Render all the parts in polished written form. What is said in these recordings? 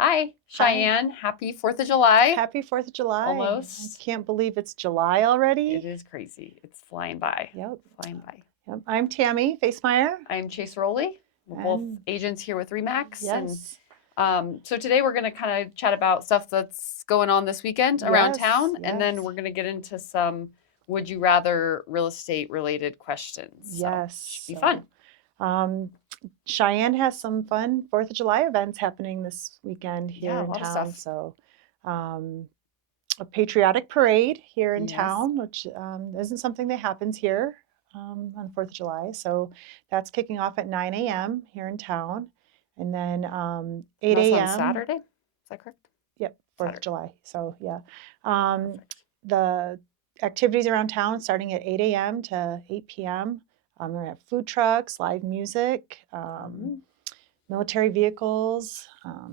Hi, Hi. Cheyenne. Happy 4th of July. Happy 4th of July. Almost. I can't believe it's July already. It is crazy. It's flying by. Yep. Flying by. Yep. I'm Tammy Facemeyer. I'm Chase Rowley. We're both And agents here with REMAX. yes. So today we're going to kind of chat about stuff that's going on this weekend around Yes. town. And then Yes. we're going to get into some would you rather real estate related questions. Yes. So should be fun. Cheyenne has some fun 4th of July events happening this weekend here Yeah, a in lot of town. stuff. So a patriotic parade here in Yes. town, which isn't something that happens here on the 4th of July. So that's kicking off at 9 a.m. here in town. And then 8 That's a.m. on Saturday. Is that correct? Yep, 4th of Saturday. July. So yeah. Perfect. The activities around town starting at 8 a.m. to 8 p.m. We're going to have food trucks, live music, military vehicles,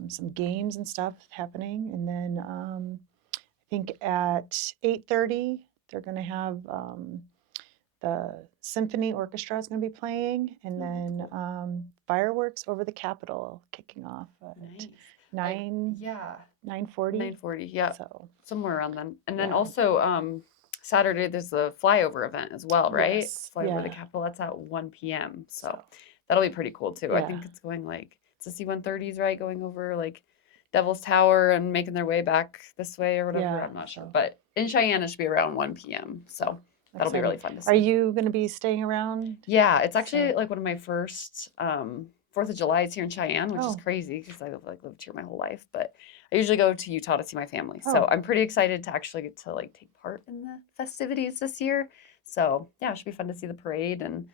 some games and stuff happening. And then I think at 8:30 they're going to have the symphony orchestra is going to be playing, and then fireworks over the Capitol kicking off at Nice. 9 Yeah. 9:40. 9:40, yeah. So Somewhere around then. And then yeah. also Saturday there's the flyover event as well, right? Yes. Fly over the Yeah. Capitol. That's at 1 p.m. So that'll be pretty cool too. I Yeah. think it's going like it's the C-130s, right? Going over like Devil's Tower and making their way back this way or whatever. Yeah, I'm not sure. so But in Cheyenne it should be around 1 p.m. So that'll be really fun to see. Are you going to be staying around? Yeah, it's actually like one of my first 4th of July's here in Cheyenne, which is Oh. crazy because I've like lived here my whole life. But I usually go to Utah to see my family, so Oh. I'm pretty excited to actually get to like take part in the festivities this year. So yeah, it should be fun to see the parade and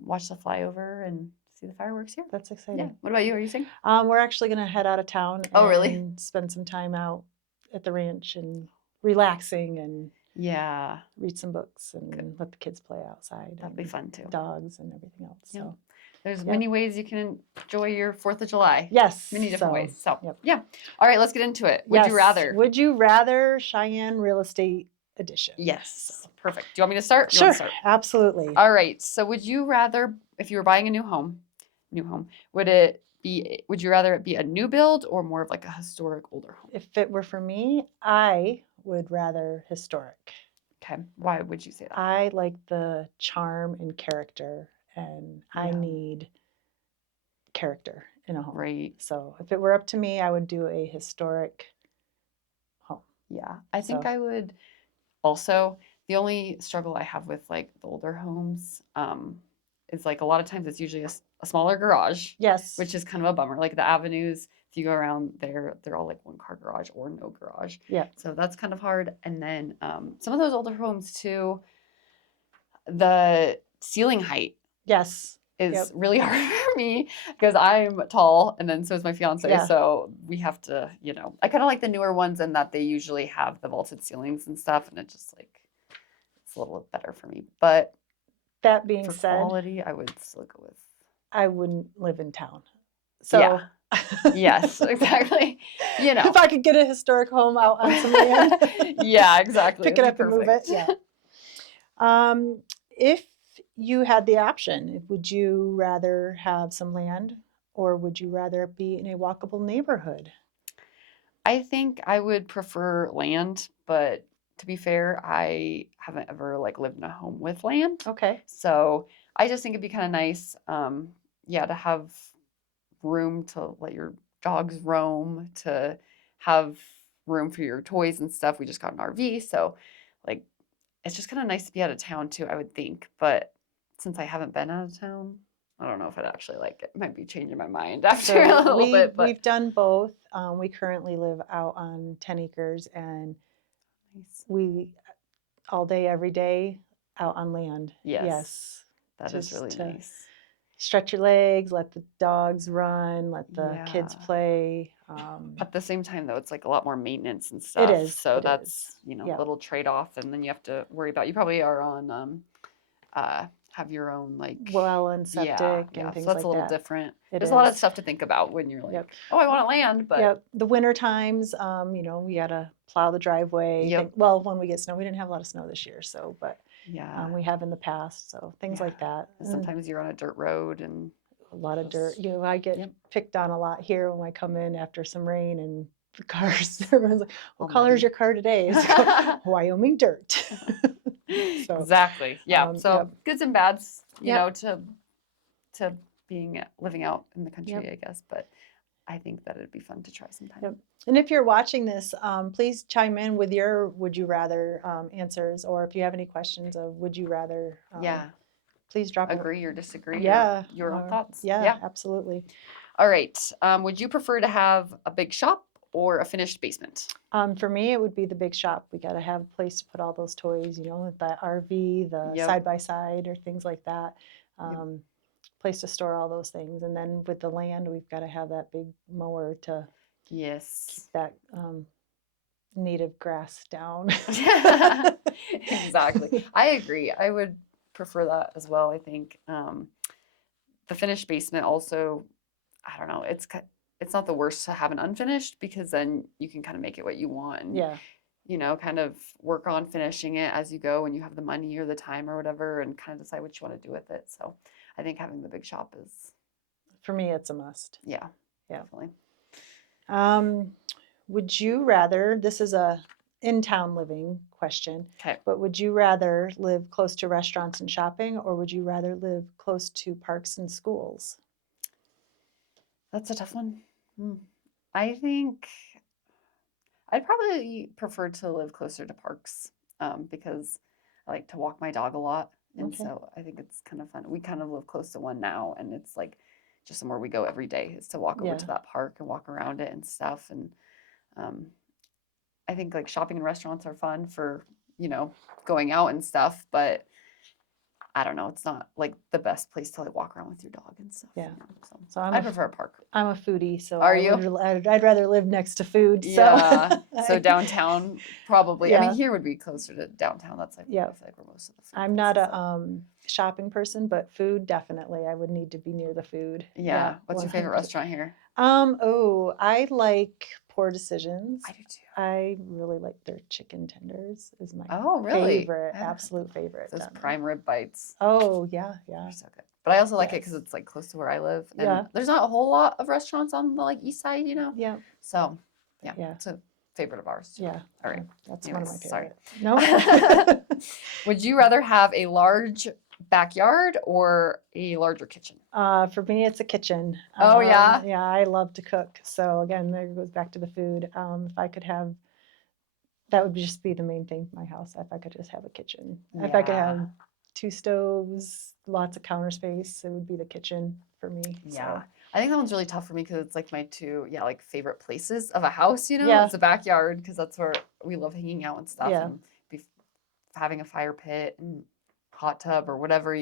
watch the flyover and see the fireworks here. That's exciting. Yeah. What about you? Are you saying? We're actually going to head out of town Oh, really? and spend some time out at the ranch and relaxing and Yeah, read some books and Good. let the kids play outside. That'd be fun too. Dogs and everything else. Yeah. So there's many ways you can enjoy your 4th of July. yes, Many different ways. So yep. yeah. All right, let's get into it. Would you rather? Would you rather Cheyenne Real Estate Edition? Yes. So. Perfect. Do you want me to start? Sure. Start? Absolutely. All right. So would you rather, if you were buying a new home, would you rather it be a new build or more of like a historic older home? If it were for me, I would rather historic. Okay. Why would you say that? I like the charm and character, and I need character in a home. Right. So if it were up to me, I would do a historic home. Yeah. I think I would also. The only struggle I have with like the older homes is like a lot of times it's usually a smaller garage. Yes. Which is kind of a bummer. Like the avenues, if you go around there, they're all like one car garage or no garage. Yeah. So that's kind of hard. And then some of those older homes too, the ceiling height Yes. is really hard for me because I'm tall and then so is my fiance. Yeah. So we have to, I kind of like the newer ones in that they usually have the vaulted ceilings and stuff. And it just like, it's a little better for me. But that being for said, quality, I would still go with. I wouldn't live in town. So yeah. Yes, exactly. If I could get a historic home out on some land. Yeah, exactly. Pick it up and move it. Yeah. If you had the option, would you rather have some land or would you rather be in a walkable neighborhood? I think I would prefer land, but to be fair, I haven't ever like lived in a home with land. Okay. So I just think it'd be kind of nice, to have room to let your dogs roam, to have room for your toys and stuff. We just got an RV, so like it's just kind of nice to be out of town too, I would think. But since I haven't been out of town, I don't know if I'd actually like it. Might be changing my mind after a little bit. But we've done both. We currently live out on 10 acres and we all day, every day out on land. Yes. That is really nice. Stretch your legs, let the dogs run, let the kids play. At the same time, though, it's like a lot more maintenance and stuff. It is. So that's, a little trade-off. And then you have to worry about, you probably are on, have your own like well and septic and things like that. So that's a little different. There's a lot of stuff to think about when you're like, oh, I want to land, but the winter times, we got to plow the driveway. Well, when we get snow, we didn't have a lot of snow this year, but we have in the past. So things like that. And sometimes you're on a dirt road and a lot of dirt. Just- You know, I get Yep. picked on a lot here when I come in after some rain and the cars. Everyone's like, All "What color is muddy. your car today?" It's like, Wyoming dirt. So, Exactly. Yeah. So yep, goods and bads, yep, to being living out in the country, yep. I guess. But I think that it'd be fun to try sometime. Yep. And if you're watching this, please chime in with your would you rather answers, or if you have any questions of would you rather, Yeah. please drop a Agree or disagree yeah, or your own thoughts. yeah, Yeah. absolutely. All right. Would you prefer to have a big shop or a finished basement? For me, it would be the big shop. We got to have a place to put all those toys, you know, the RV, the Yep. side by side, or things like that. Place to store all those things, and then with the land, we've got to have that big mower to Yes. keep that native grass down. Exactly. I agree. I would prefer that as well. I think the finished basement also, I don't know, it's not the worst to have an unfinished because then you can kind of make it what you want and Yeah, kind of work on finishing it as you go when you have the money or the time or whatever and kind of decide what you want to do with it. So I think having the big shop is, for me, it's a must. yeah, Yeah. definitely. Would you rather, this is a in-town living question, Okay. but would you rather live close to restaurants and shopping, or would you rather live close to parks and schools? That's a tough one. I think I'd probably prefer to live closer to parks because I like to walk my dog a lot. And Okay. so I think it's kind of fun. We kind of live close to one now, and it's like just somewhere we go every day is to walk over Yeah. to that park and walk around it and stuff. And um, I think like shopping and restaurants are fun for, going out and stuff, but I don't know, it's not like the best place to like walk around with your dog and stuff. Yeah. So So I prefer a park. I'm a foodie, so Are you? I'd rather live next to food. Yeah. So I- downtown probably. I mean, Yeah. here would be closer to downtown. That's like Yeah. I feel like where most of the food I'm not places a are. shopping person, but food definitely. I would need to be near the food. Yeah. What's your favorite 100%. restaurant here? I like Poor Decisions. I do too. I really like their chicken tenders. Is my Oh, really? favorite, I haven't had absolute favorite. those down there. prime rib bites. Oh yeah, yeah, They're so good. But I also like it yes, because it's like close to where I live, and yeah, there's not a whole lot of restaurants on the like east side, yeah, So, yeah, yeah, it's a favorite of ours too. yeah. All right. That's one of my Anyways, sorry. favorite. No. Would you rather have a large backyard or a larger kitchen? For me, it's a kitchen. Oh, yeah? Yeah, I love to cook. So again, there goes back to the food. If I could have, that would just be the main thing for my house. If I could just have a kitchen. If I could Yeah. have 2 stoves, lots of counter space, it would be the kitchen for me. Yeah. So I think that one's really tough for me because it's like my two, like favorite places of a house, yeah, It's the backyard because that's where we love hanging out and stuff yeah, and be having a fire pit and hot tub or whatever,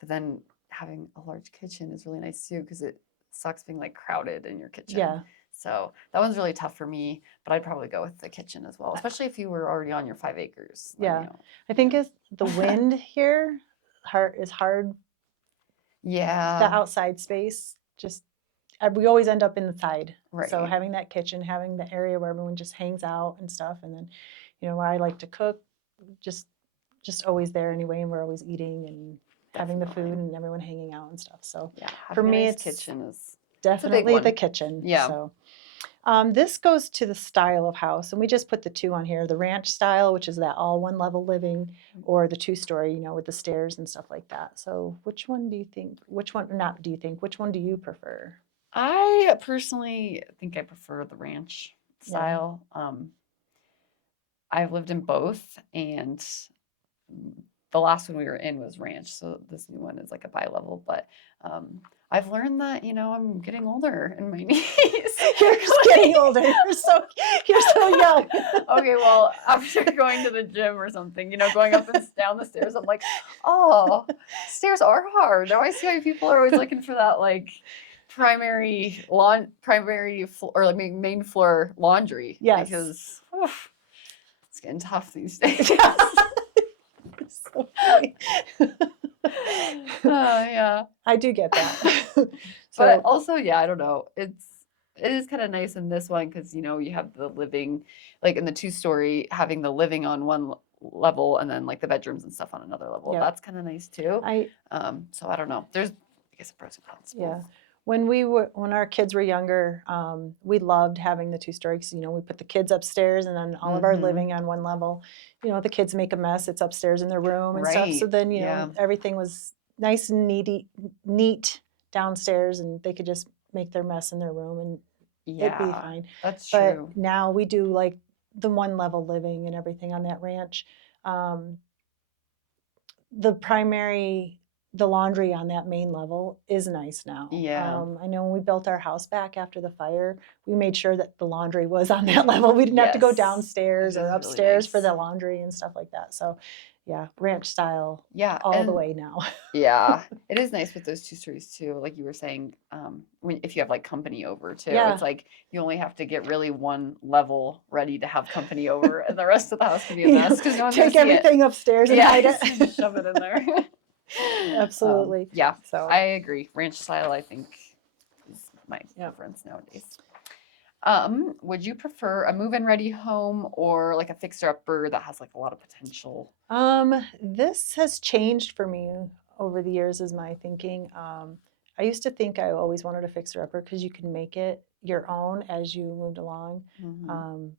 But then having a large kitchen is really nice too because it sucks being like crowded in your kitchen. yeah, So that one's really tough for me, but I'd probably go with the kitchen as well, especially if you were already on your 5 acres. Then, yeah. I think it's the wind here is hard. The Yeah. outside space, just we always end up inside. So Right. having that kitchen, having the area where everyone just hangs out and stuff, and then, I like to cook, just always there anyway, and we're always eating and having the food Definitely. and everyone hanging out and stuff. So Yeah. for Having a me, nice it's kitchen is a big definitely the one. kitchen. Yeah. So this goes to the style of house, and we just put the two on here: the ranch style, which is that all one level living, or the 2-story, with the stairs and stuff like that. So which one do you think? Which one? Not do you think? Which one do you prefer? I personally think I prefer the ranch Yeah. style. I've lived in both, and the last one we were in was ranch, so this new one is like a bi-level. But I've learned that I'm getting older, and my knees. You're just getting older. You're so young. Okay, well, after going to the gym or something, going up and down the stairs, I'm like, oh, stairs are hard. Now I see why people are always looking for that like primary or like main floor laundry. Yes. Because it's getting tough these days. So funny. Yeah. I do get that. But also, yeah, I don't know. It is kind of nice in this one because you have the living, like in the 2-story, having the living on one level and then like the bedrooms and stuff on another level. Yep. That's kind of nice too. I So I don't know. There's I guess, pros and cons. Yeah. Both. When our kids were younger, we loved having the 2-story because, we put the kids upstairs and then all of our living on one level. The kids make a mess, it's upstairs in their room and stuff. So Right. then, Yeah. everything was nice and neat downstairs, and they could just make their mess in their room and it'd be Yeah. fine. That's But true. now we do like the one level living and everything on that ranch. The laundry on that main level is nice now. Yeah. I know when we built our house back after the fire, we made sure that the laundry was on that level. We didn't have to go Yes. downstairs It or is really upstairs for nice. the laundry and stuff like that. So yeah, ranch style Yeah. all the And way now. yeah, it is nice with those 2 stories too. Like you were saying, if you have like company over too, Yeah. it's like you only have to get really one level ready to have company over, and the rest of the house can be a mess because no one's gonna Take see it. everything upstairs and hide just it. shove it in there. Absolutely. Yeah, So I agree. Ranch style, I think, is my preference nowadays. Would you prefer a move-in ready home or like a fixer-upper that has like a lot of potential? This has changed for me over the years, is my thinking. I used to think I always wanted a fixer-upper because you can make it your own as you moved along.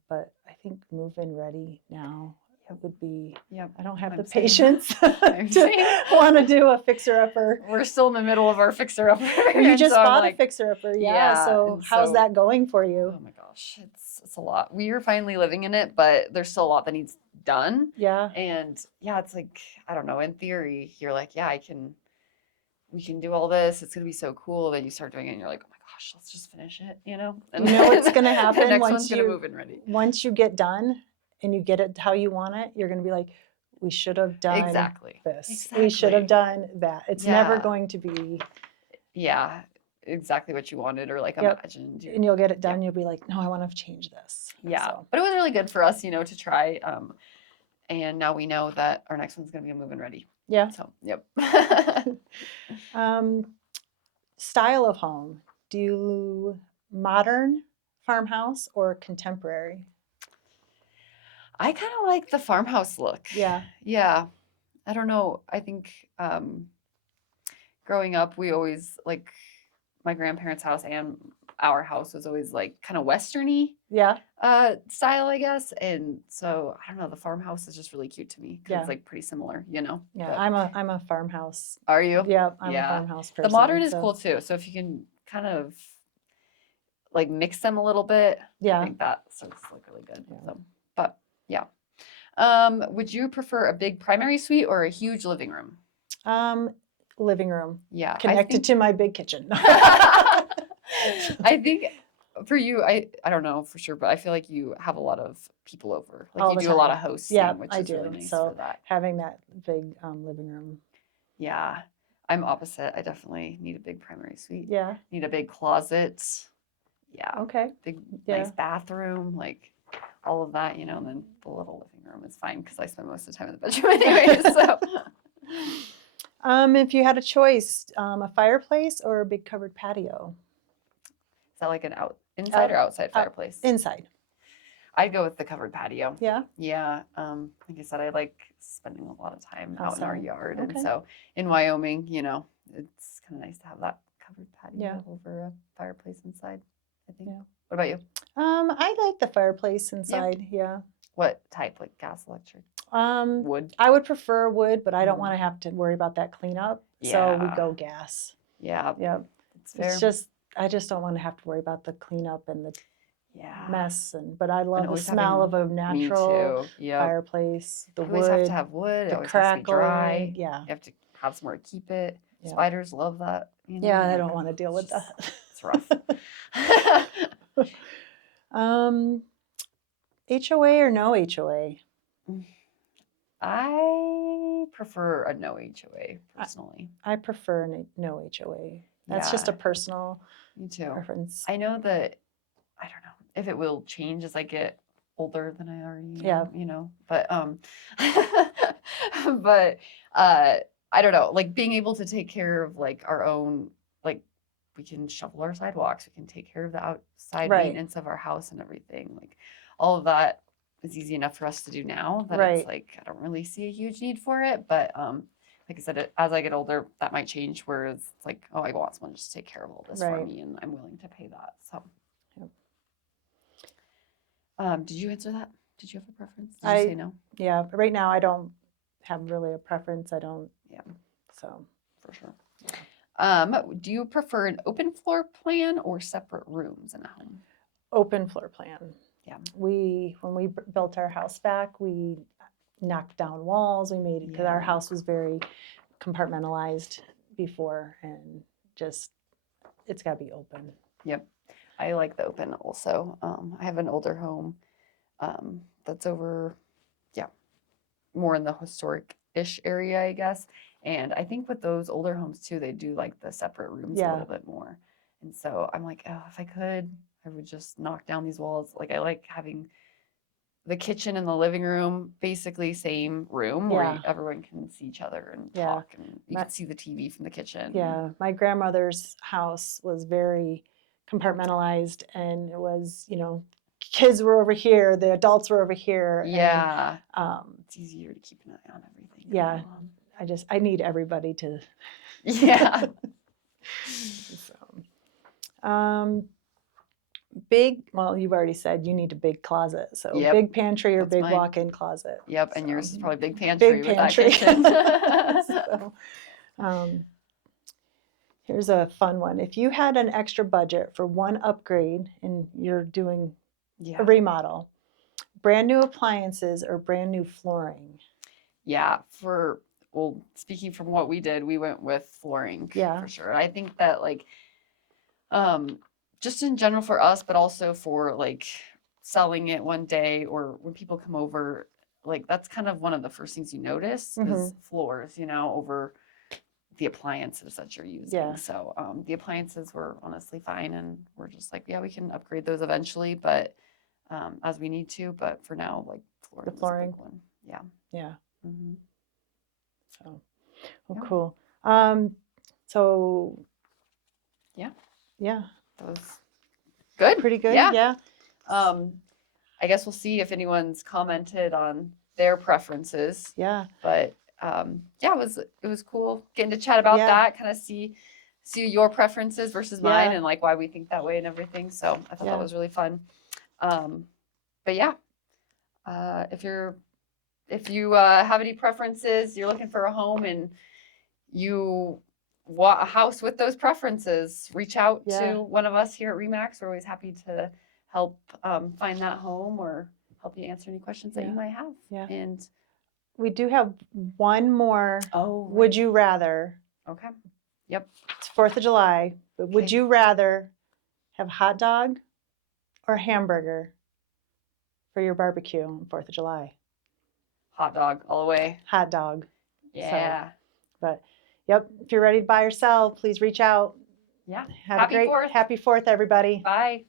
But I think move-in ready now would be, I don't have the patience to want to do a fixer-upper. We're still in the middle of our fixer-upper. You just bought a fixer-upper, yeah. So how's that going for you? Oh my gosh, it's a lot. We are finally living in it, but there's still a lot that needs done. Yeah. And yeah, it's like, I don't know, in theory, you're like, yeah, we can do all this. It's gonna be so cool. Then you start doing it and you're like, oh my gosh, let's just finish it, And what's gonna happen the next one's gonna move in ready. Once you get done and you get it how you want it, you're gonna be like, we should have done this. Exactly. We should have done that. It's never going to be exactly what you wanted or like imagined. And you'll get it done. You'll be like, no, I want to change this. Yeah. So. But it was really good for us, to try. And now we know that our next one's gonna be a move-in ready. Yeah. So yep. Style of home. Do you modern farmhouse or contemporary? I kind of like the farmhouse look. Yeah. Yeah. I don't know. I think growing up, we always like my grandparents' house and our house was always like kind of westerny. Yeah. Style, I guess. And so I don't know. The farmhouse is just really cute to me because it's like pretty similar, Yeah. But, I'm a farmhouse. Are you? Yeah. I'm a farmhouse person. The modern is cool too. So if you can kind of like mix them a little bit, I think that starts to look really good. Yeah. So, but yeah. Would you prefer a big primary suite or a huge living room? Living room. Yeah. Connected to my big kitchen. I think for you, I don't know for sure, but I feel like you have a lot of people over. Like you do a lot of hosting, which is really nice for that. Having that big living room. Yeah. I'm opposite. I definitely need a big primary suite. Yeah. Need a big closet. Yeah. Okay. Big, nice bathroom, like all of that, and then the little living room is fine because I spend most of the time in the bedroom anyway. So, if you had a choice, a fireplace or a big covered patio? Is that like an inside or outside fireplace? Inside. I'd go with the covered patio. Yeah. Yeah. Like I said, I like spending a lot of time out in our yard, Okay. and so in Wyoming, it's kind of nice to have that covered patio over a fireplace inside. I think. Yeah. What about you? I like the fireplace inside. Yeah. What type? Like gas, electric? Wood. I would prefer wood, but I don't want to have to worry about that cleanup. Yeah. So we go gas. Yeah. Yeah. It's just I just don't want to have to worry about the cleanup and the mess. But I love the smell of a natural fireplace. The wood. You always have to have wood. It always has to be dry. Yeah. You have to have somewhere to keep it. Yeah. Spiders love that. Yeah, I don't want to deal with that. It's rough. HOA or no HOA? I prefer a no HOA personally. I prefer no HOA. That's just a personal preference. I know that, I don't know if it will change as I get older than I already am, but but I don't know, like being able to take care of like our own, like we can shovel our sidewalks, we can take care of the outside maintenance of our house and everything, like all of that is easy enough for us to do now that it's like I don't really see a huge need for it, but like I said, as I get older, that might change. Whereas it's like, oh, I want someone just to take care of all this for Right. me, and I'm willing to pay that. So, Yep. did you answer that? Did you have a preference? Did you say no? Yeah, but right now I don't have really a preference. I don't. Yeah, So for sure. Do you prefer an open floor plan or separate rooms in a home? open floor plan. Yeah. When we built our house back, we knocked down walls. We made it because our Yeah. house was very compartmentalized before, and just it's got to be open. Yep. I like the open also. I have an older home that's over, yeah, more in the historic-ish area, I guess. And I think with those older homes too, they do like the separate rooms a Yeah. little bit more. And so I'm like, oh, if I could, I would just knock down these walls. Like I like having the kitchen and the living room basically same room where Yeah. everyone can see each other and Yeah. talk, and you My- can see the TV from the kitchen. Yeah, my grandmother's house was very compartmentalized, and it was, kids were over here, the adults were over here. Yeah. And, it's easier to keep an eye on everything. Yeah. I need everybody to. Yeah. So, well, you've already said you need a big closet. So Yep. big pantry or That's big mine. walk-in closet. Yep, and So, yours is probably big pantry big with pantry. that kitchen. So, here's a fun one. If you had an extra budget for one upgrade and you're doing Yeah. a remodel, brand new appliances or brand new flooring? Yeah, well, speaking from what we did, we went with flooring Yeah. for sure. I think that like just in general for us, but also for like selling it one day or when people come over, like that's kind of one of the first things you notice is floors, over the appliances that you're using. Yeah. So the appliances were honestly fine, and we're just like, yeah, we can upgrade those eventually, but as we need to. But for now, like flooring is a big one. Yeah. Yeah. Mm-hmm. So, well, Yeah. cool. So, Yeah. Yeah. That was good. Pretty good. Yeah. Yeah. I guess we'll see if anyone's commented on their preferences. Yeah. But yeah, it was cool getting to chat about that, kind of see your preferences versus mine, and like why we think that way and everything. So I thought that was really fun. But yeah, if you have any preferences, you're looking for a home and you want a house with those preferences, reach out to one of us here at REMAX. We're always happy to help find that home or help you answer any questions that you might have. Yeah. And we do have one more. Oh, right. Would you rather? Okay. Yep. It's 4th of July, but would you rather have hot dog or hamburger for your barbecue on 4th of July? Hot dog all the way. Hot dog. Yeah. So, but yep, if you're ready to buy or sell, please reach out. Yeah. Happy 4th, everybody. Bye.